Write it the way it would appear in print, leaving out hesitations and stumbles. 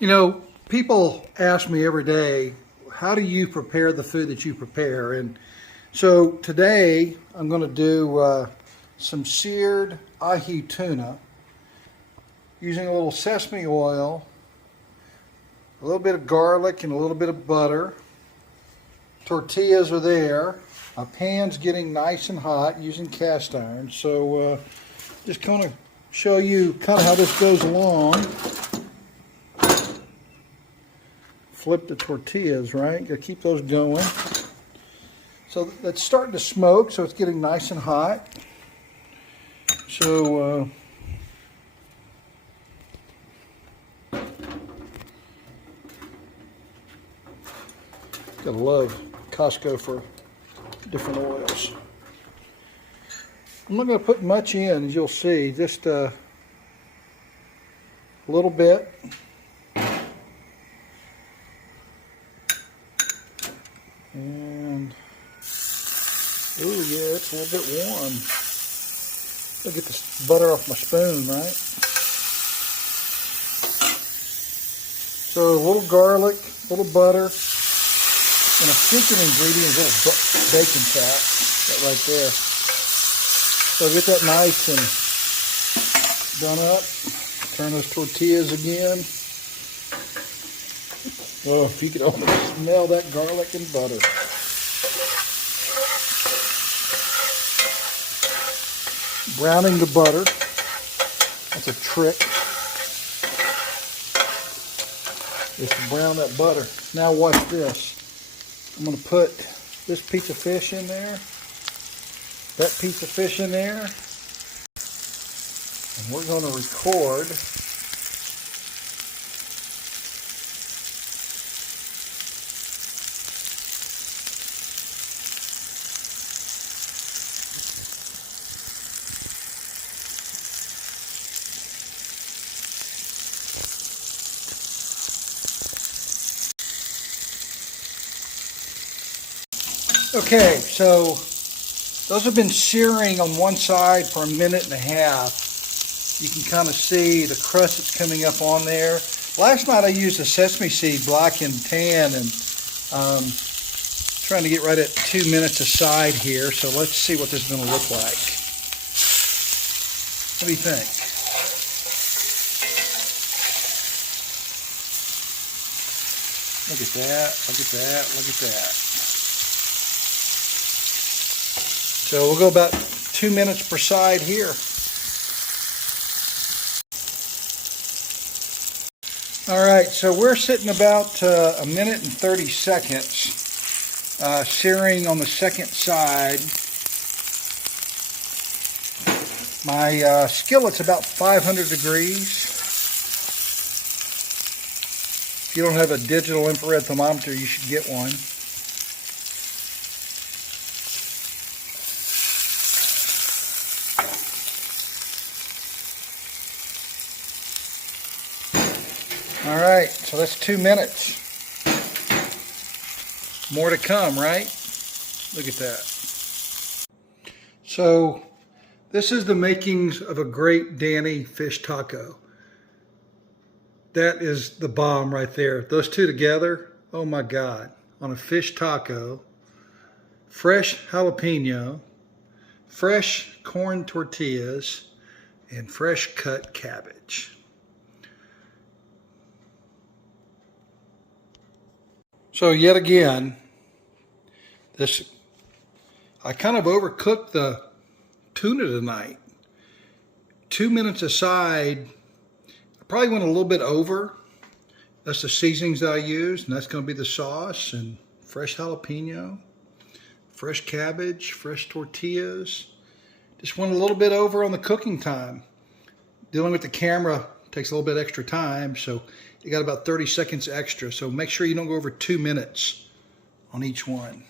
You know, people ask me every day, how do you prepare the food that you prepare? And so today I'm going to do some seared ahi tuna using a little sesame oil, a little bit of garlic and a little bit of butter. Tortillas are there. My pan's getting nice and hot using cast iron. So just kind of show you kind of how this goes along. Flip the tortillas, right? Gotta keep those going. So that's starting to smoke, so it's getting nice and hot. So gotta love Costco for different oils. I'm not gonna put much in, as you'll see, just a little bit. And, oh yeah, it's a little bit warm. I'll get this butter off my spoon, right? So a little garlic, a little butter, and a secret ingredient is a little bacon fat, that right there. So get that nice and done up. Turn those tortillas again. Oh, if you could only smell that garlic and butter. Browning the butter. That's a trick. Is to brown that butter. Now watch this. I'm going to put this piece of fish in there. That piece of fish in there. And we're going to record Okay, so those have been searing on one side for 1.5 minutes. You can kind of see the crust that's coming up on there. Last night I used a sesame seed black and tan, and trying to get right at 2 minutes aside here. So let's see what this is going to look like. What do you think? Look at that, look at that, look at that. So we'll go about 2 minutes per side here. All right, so we're sitting about 1 minute and 30 seconds, searing on the second side. My skillet's about 500 degrees. If you don't have a digital infrared thermometer, you should get one. All right, so that's 2 minutes. More to come, right? Look at that. So this is the makings of a great Danny fish taco. That is the bomb right there. Those two together, oh my God. On a fish taco, fresh jalapeno, fresh corn tortillas, and fresh cut cabbage. So yet again, I kind of overcooked the tuna tonight. 2 minutes aside, I probably went a little bit over. That's the seasonings that I used, and that's going to be the sauce and fresh jalapeno, fresh cabbage, fresh tortillas. Just went a little bit over on the cooking time. Dealing with the camera takes a little bit extra time, so you got about 30 seconds extra. So make sure you don't go over 2 minutes on each one.